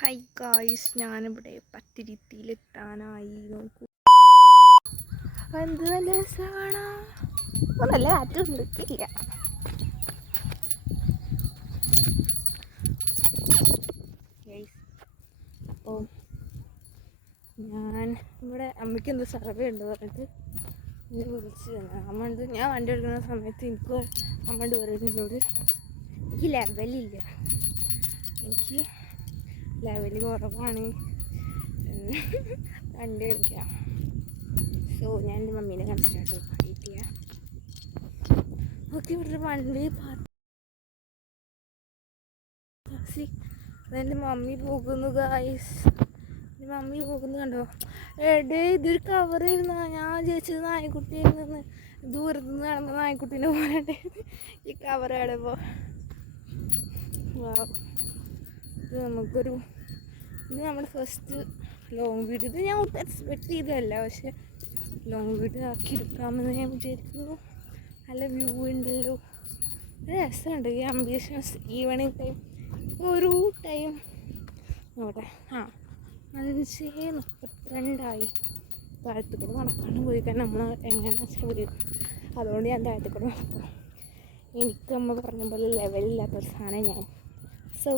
Hi guys, ഞാനിവിടെ പത്തിരിത്തിയിലെത്താനായി. നോക്കൂ, എന്ത് നല്ല രസമാണ്. നല്ല കാറ്റുണ്ട്. ഇല്ല അപ്പോൾ ഞാൻ ഇവിടെ അമ്മയ്ക്ക് എന്തോ സർവേ ഉണ്ട് പറഞ്ഞിട്ട് എന്നെ വിളിച്ച് തന്നെ. അമ്മണ്ട് ഞാൻ വണ്ടി എടുക്കുന്ന സമയത്ത് എനിക്ക് അമ്മണ്ട് പറയുന്നതിനോട് എനിക്ക് ലെവലില്ല, എനിക്ക് ലെവല് കുറവാണ്, വണ്ടി എടുക്കാം. സോ ഞാൻ എൻ്റെ മമ്മീനെ കാണിച്ചിട്ടോ വെയിറ്റ് ചെയ്യാം. ഓക്കെ, ഇവിടെ വണ്ടി അതെൻ്റെ മമ്മി പോകുന്നു ഗായ്സ്. എൻ്റെ മമ്മി പോകുന്നു കണ്ടോ. എടേ, ഇതൊരു കവറായിരുന്നു. ഞാൻ ചോദിച്ചത് നായ്ക്കുട്ടിയായിരുന്നു. ദൂരത്തു നിന്ന് കാണുമ്പോൾ നായ്ക്കുട്ടീനെ പോലെ ഈ കവർ കാണുമ്പോൾ. ഇത് നമ്മുടെ ഫസ്റ്റ് ലോങ് വീഡിയോ. ഇത് ഞാൻ ഒട്ടും എക്സ്പെക്ട് ചെയ്തതല്ല, പക്ഷെ ലോങ് വീഡിയോ ആക്കി എടുക്കാമെന്ന് ഞാൻ വിചാരിക്കുന്നു. നല്ല വ്യൂ ഉണ്ടല്ലോ, രസമുണ്ട്. ഈ അംബിയൻസ് ഈവനിങ് ടൈം, ഒരു ടൈം നോട്ടെ 5:32 താഴത്തു കൂടെ നടക്കാണ്ട് പോയി കഴിഞ്ഞാൽ നമ്മൾ എങ്ങനെയാണെന്ന് വെച്ചാൽ വരും. അതുകൊണ്ട് ഞാൻ താഴത്തു കൂടെ നടക്കാം. എനിക്ക് അമ്മ പറഞ്ഞ പോലെ ലെവലില്ലാത്തൊരു സാധനം ഞാൻ. സോ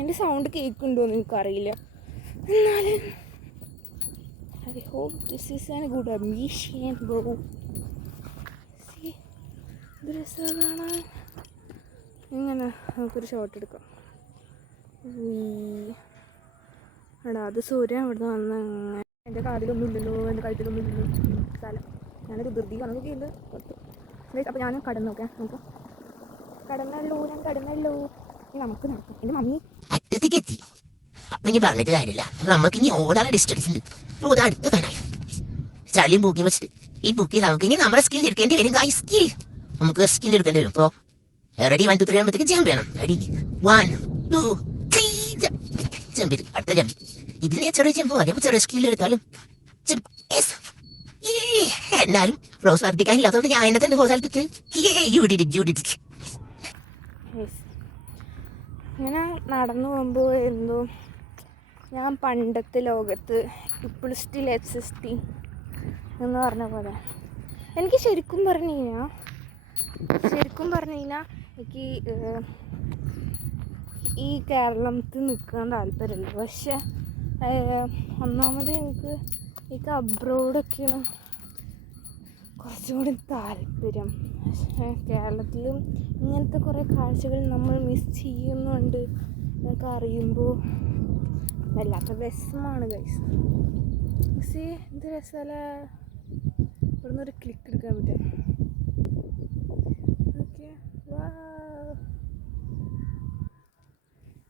എൻ്റെ സൗണ്ട് കേൾക്കുന്നുണ്ടോയെന്ന് എനിക്കറിയില്ല, എന്നാലും I hope this is an good ambition bro. ഇത് രസമാണ് കാണാൻ. ഇങ്ങനെ നമുക്കൊരു ഷോട്ട് എടുക്കാം. എടാ, അത് സൂര്യൻ അവിടെ നിന്ന് വന്ന് അങ്ങനെ എൻ്റെ കാതിലൊന്നും ഇല്ലല്ലോ, എൻ്റെ കഴുത്തിലൊന്നും ഇല്ലല്ലോ സ്ഥലം. ഞാനൊരു ധൃതി വന്നൊക്കെയുണ്ട് പുറത്ത്. അപ്പോൾ ഞാൻ കടന്നോക്കെ നോക്കാം. കടന്നല്ലോ, ഞാൻ കടന്നല്ലോ. നമുക്ക് നടക്കാം. എൻ്റെ മമ്മി എത്തി. അപ്പൊ ഇനി പറഞ്ഞിട്ട് കാര്യമില്ല, നമുക്ക് ഇനി ഓടാനുള്ള ഡിസ്റ്റൻസ് ഉണ്ട്. ഓടാ അടുത്ത് കാണാം. ചളിയും ബുക്കി വെച്ചിട്ട് ഈ ബുക്കി നമുക്ക് ഇനി നമ്മുടെ സ്കിൽ എടുക്കേണ്ടി വരും. സ്കിൽ നമുക്ക് സ്കിൽ എടുക്കേണ്ടി വരും. ഇപ്പോൾ റെഡി 1 2 3 ആകുമ്പോഴത്തേക്ക് ജമ്പ് ചെയ്യണം. റെഡി 1 2 3 ജമ്പ് ചെയ്ത് അടുത്ത ജമ്പ്. ഇതിനെ ചെറിയ ജമ്പ് മതി. അപ്പോൾ ചെറിയ സ്കിൽ എടുത്താലും എന്നാലും റോസ് വർദ്ധിക്കാനില്ലാത്തതുകൊണ്ട് ഞാൻ എന്നെ തന്നെ പ്രോത്സാഹിപ്പിച്ച് ഇങ്ങനെ നടന്നു പോകുമ്പോൾ എന്തോ ഞാൻ പണ്ടത്തെ ലോകത്ത് ഇപ്പോൾ സ്റ്റിൽ എക്സിസ്റ്റിംഗ് എന്ന് പറഞ്ഞ പോലെ. എനിക്ക് ശരിക്കും പറഞ്ഞു കഴിഞ്ഞാൽ എനിക്ക് ഈ കേരളത്തിൽ നിൽക്കാൻ താല്പര്യമില്ല. പക്ഷെ ഒന്നാമത് എനിക്ക് അബ്രോഡൊക്കെയാണ് കുറച്ചുകൂടി താല്പര്യം. പക്ഷേ കേരളത്തിലും ഇങ്ങനത്തെ കുറേ കാഴ്ചകൾ നമ്മൾ മിസ് ചെയ്യുന്നുണ്ട് എന്നൊക്കെ അറിയുമ്പോൾ വല്ലാത്ത വിഷമമാണ് ഗൈസ്. പക്ഷേ എന്ത് രസമല്ല, ഇവിടെ നിന്നൊരു ക്ലിക്ക് എടുക്കാൻ പറ്റും. ഓക്കെ,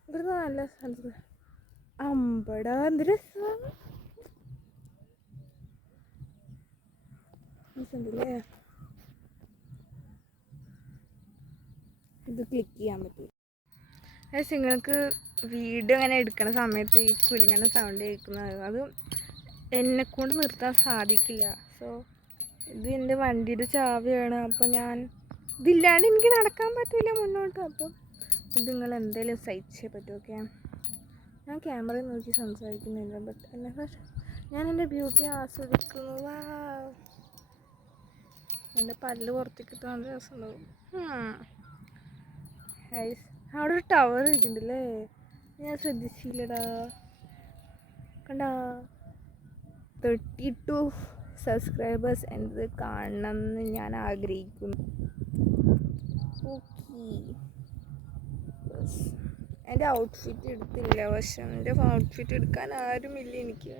ഇവിടുന്ന് നല്ല സ്ഥലത്ത് അമ്പട എന്ത് രസമാണ്. ണ്ടല്ലേ, ഇത് ക്ലിക്ക് ചെയ്യാൻ പറ്റും. നിങ്ങൾക്ക് വീഡിയോ അങ്ങനെ എടുക്കണ സമയത്ത് ഈ കുലുങ്ങണ സൗണ്ട് കേൾക്കുന്നത് അത് എന്നെക്കൊണ്ട് നിർത്താൻ സാധിക്കില്ല. സോ ഇത് എൻ്റെ വണ്ടിയുടെ ചാവിയാണ്. അപ്പോൾ ഇതില്ലാണ്ട് എനിക്ക് നടക്കാൻ പറ്റില്ല മുന്നോട്ട്. അപ്പോൾ ഇത് നിങ്ങൾ എന്തായാലും സഹിച്ചേ പറ്റും. ഓക്കെ, ഞാൻ ക്യാമറയിൽ നോക്കി സംസാരിക്കുന്നില്ല, ബട്ട് ഞാൻ എൻ്റെ ബ്യൂട്ടി ആസ്വദിക്കുന്നു. എൻ്റെ പല്ല് പുറത്തേക്ക് ഇട്ട് നല്ല രസമുണ്ടാവും. അവിടെ ഒരു ടവർ ഇരിക്കുന്നുണ്ടല്ലേ, ഞാൻ ശ്രദ്ധിച്ചില്ലടാ. കണ്ടാ, 32 സബ്സ്ക്രൈബേഴ്സ് എന്നത് കാണണമെന്ന് ഞാൻ ആഗ്രഹിക്കുന്നു. ഓക്കെ, എൻ്റെ ഔട്ട്ഫിറ്റ് എടുത്തില്ല. പക്ഷെ എൻ്റെ ഔട്ട്ഫിറ്റ് എടുക്കാൻ ആരുമില്ല എനിക്ക്.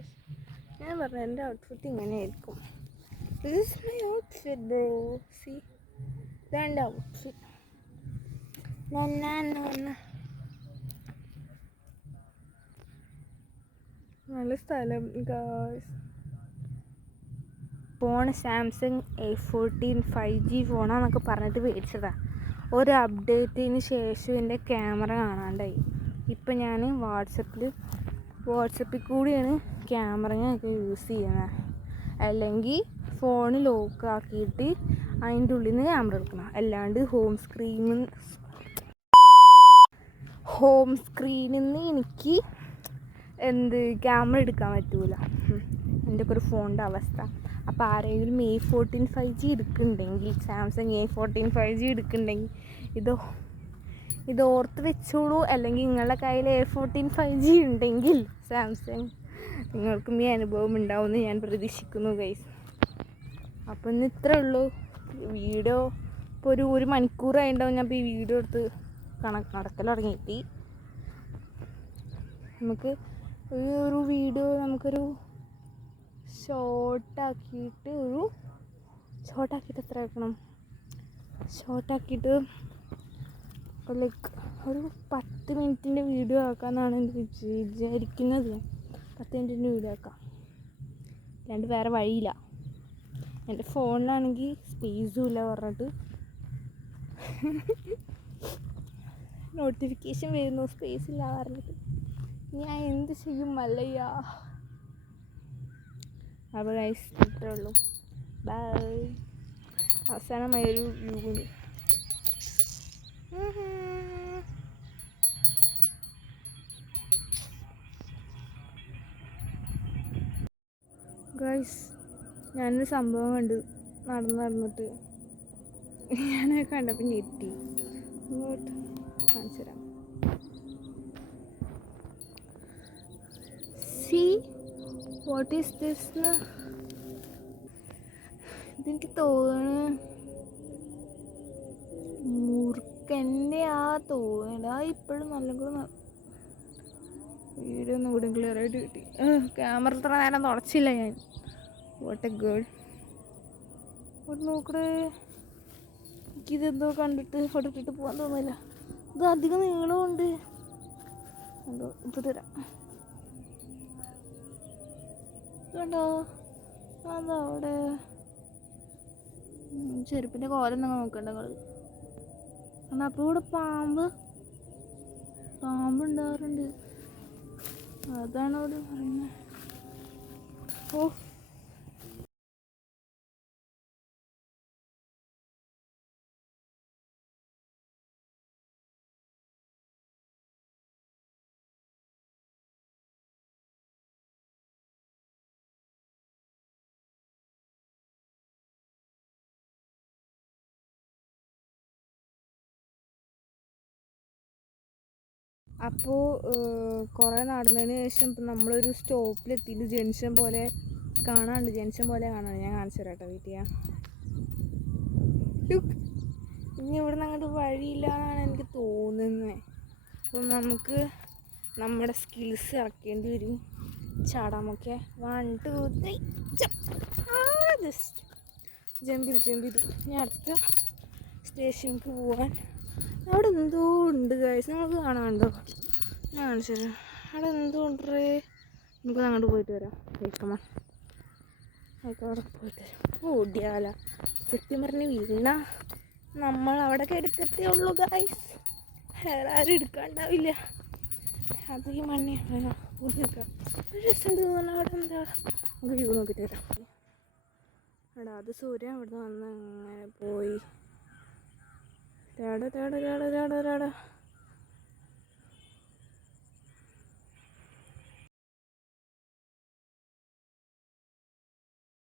ഞാൻ പറഞ്ഞു എൻ്റെ ഔട്ട്ഫിറ്റ് ഇങ്ങനെയായിരിക്കും. This is my outfit, bro. See, ഇതാണ് outfit. നല്ല സ്ഥലം guys. Phone Samsung A14 5G ഫോണാന്നൊക്കെ പറഞ്ഞിട്ട് മേടിച്ചതാണ്. ഒരു അപ്ഡേറ്റിന് ശേഷം എൻ്റെ ക്യാമറ കാണാണ്ടായി. ഇപ്പം ഞാൻ വാട്സപ്പിൽ കൂടിയാണ് ക്യാമറയൊക്കെ യൂസ് ചെയ്യുന്നത്. അല്ലെങ്കിൽ ഫോൺ ലോക്ക് ആക്കിയിട്ട് അതിൻ്റെ ഉള്ളിൽ നിന്ന് ക്യാമറ എടുക്കണം. അല്ലാണ്ട് ഹോം സ്ക്രീനിൽ നിന്ന് എനിക്ക് ക്യാമറ എടുക്കാൻ പറ്റൂല. എൻ്റെ ഒക്കെ ഒരു ഫോണിൻ്റെ അവസ്ഥ. അപ്പോൾ ആരെങ്കിലും A14 5G എടുക്കുന്നുണ്ടെങ്കിൽ, സാംസങ് A14 5G എടുക്കുന്നുണ്ടെങ്കിൽ ഇത് ഓർത്ത് വെച്ചോളൂ. അല്ലെങ്കിൽ നിങ്ങളുടെ കയ്യിൽ A14 5G ഉണ്ടെങ്കിൽ സാംസങ്, നിങ്ങൾക്കും ഈ അനുഭവം ഉണ്ടാവുമെന്ന് ഞാൻ പ്രതീക്ഷിക്കുന്നു ഗൈസ്. അപ്പോൾ ഇന്ന് ഇത്രേ ഉള്ളൂ വീഡിയോ. ഇപ്പോൾ ഒരു മണിക്കൂറായിട്ടുണ്ടാവും ഞാൻ ഇപ്പോൾ ഈ വീഡിയോ എടുത്ത് നടക്കൽ തുടങ്ങിയിട്ട്. നമുക്ക് ഒരു വീഡിയോ നമുക്കൊരു ഷോർട്ടാക്കിയിട്ട് എത്ര ആക്കണം, ഷോർട്ടാക്കിയിട്ട് ലൈക്ക് ഒരു 10 മിനിറ്റിൻ്റെ വീഡിയോ ആക്കാമെന്നാണ് എനിക്ക് വിചാരിക്കുന്നത്. 10 മിനിറ്റിൻ്റെ വീഡിയോ ആക്കാം, അല്ലാണ്ട് വേറെ വഴിയില്ല. എൻ്റെ ഫോണിലാണെങ്കിൽ സ്പേസും ഇല്ല പറഞ്ഞിട്ട് നോട്ടിഫിക്കേഷൻ വരുന്നു സ്പേസ് ഇല്ല പറഞ്ഞിട്ട്. ഞാൻ എന്ത് ചെയ്യും മല്ലയ്യ. അപ്പോൾ ഗൈസ് ഇത്രേ ഉള്ളൂ. ബൈ. അവസാനമായൊരു വ്യൂ. ഗൈസ് ഞാനൊരു സംഭവം കണ്ടു നടന്നിട്ട് ഞാനത് കണ്ടപ്പോൾ ഞെട്ടി. ഇങ്ങോട്ട് കാണിച്ചു തരാം. See what is this? ഇതെനിക്ക് തോന്നുന്നു മുറുക്കൻ്റെ തോന്നുന്നുണ്ട്. ഇപ്പോഴും നല്ല വീഡിയോ ഒന്നും കൂടി ക്ലിയർ ആയിട്ട് കിട്ടി. ക്യാമറ ഇത്ര നേരം തുടച്ചില്ല ഞാൻ. What A girl. ഇവിടെ നോക്കടേ, എനിക്കിതെന്തോ കണ്ടിട്ട് ഫോട്ടോ ഇട്ടിട്ട് പോകാൻ തോന്നില്ല. ഇത് അധികം നീളമുണ്ട്. എന്തോ ഇത് തരാം. ഇതുണ്ടോ? അതാ അവിടെ ചെരുപ്പിൻ്റെ കോലം നിങ്ങൾ നോക്കണ്ട നിങ്ങൾ. എന്നാൽ അപ്പോൾ ഇവിടെ പാമ്പ് ഉണ്ടാവാറുണ്ട്. അതാണ് അവിടെ പറയുന്നത്. ഓ അപ്പോൾ കുറേ നടന്നതിന് ശേഷം ഇപ്പം നമ്മളൊരു സ്റ്റോപ്പിലെത്തിയിട്ട് ജംഗ്ഷൻ പോലെ കാണാണ്ട്. ഞാൻ കാണിച്ചു തരാം കേട്ടോ. വെയിറ്റ് ചെയ്യാം. ഇനി ഇവിടെ നിന്ന് അങ്ങോട്ട് വഴിയില്ല എന്നാണ് എനിക്ക് തോന്നുന്നത്. അപ്പം നമുക്ക് നമ്മുടെ സ്കിൽസ് ഇറക്കേണ്ടി വരും. ചാടാമൊക്കെ 1 2 3 ജസ്റ്റ് ജമ്പ് ചെയ്തു. ഞാൻ അടുത്ത സ്റ്റേഷനിലേക്ക് പോവാൻ. അവിടെ എന്തോ ഉണ്ട് ഗൈസ്, നമുക്ക് കാണാനുണ്ടോ? ഞാൻ കാണിച്ചു തരാം. അവിടെ എന്തോ ഉണ്ടേ. നമുക്ക് അങ്ങോട്ട് പോയിട്ട് വരാം. കേൾക്കമ്മ അവിടെ പോയിട്ട് വരാം. ഓടിയാല കൃത്യം പറഞ്ഞ് വീണ നമ്മൾ അവിടെ എടുക്കത്തേ ഉള്ളൂ ഗൈസ്. വേറെ ആരും എടുക്കാണ്ടാവില്ല. അത് ഈ മണ്ണി നിൽക്കാം. രസമുണ്ട് തോന്നുന്നു. അവിടെ എന്താ നമുക്ക് വ്യൂ നോക്കിയിട്ട് വരാം. അവിടെ അത് സൂര്യൻ അവിടെ നിന്ന് അങ്ങനെ പോയി.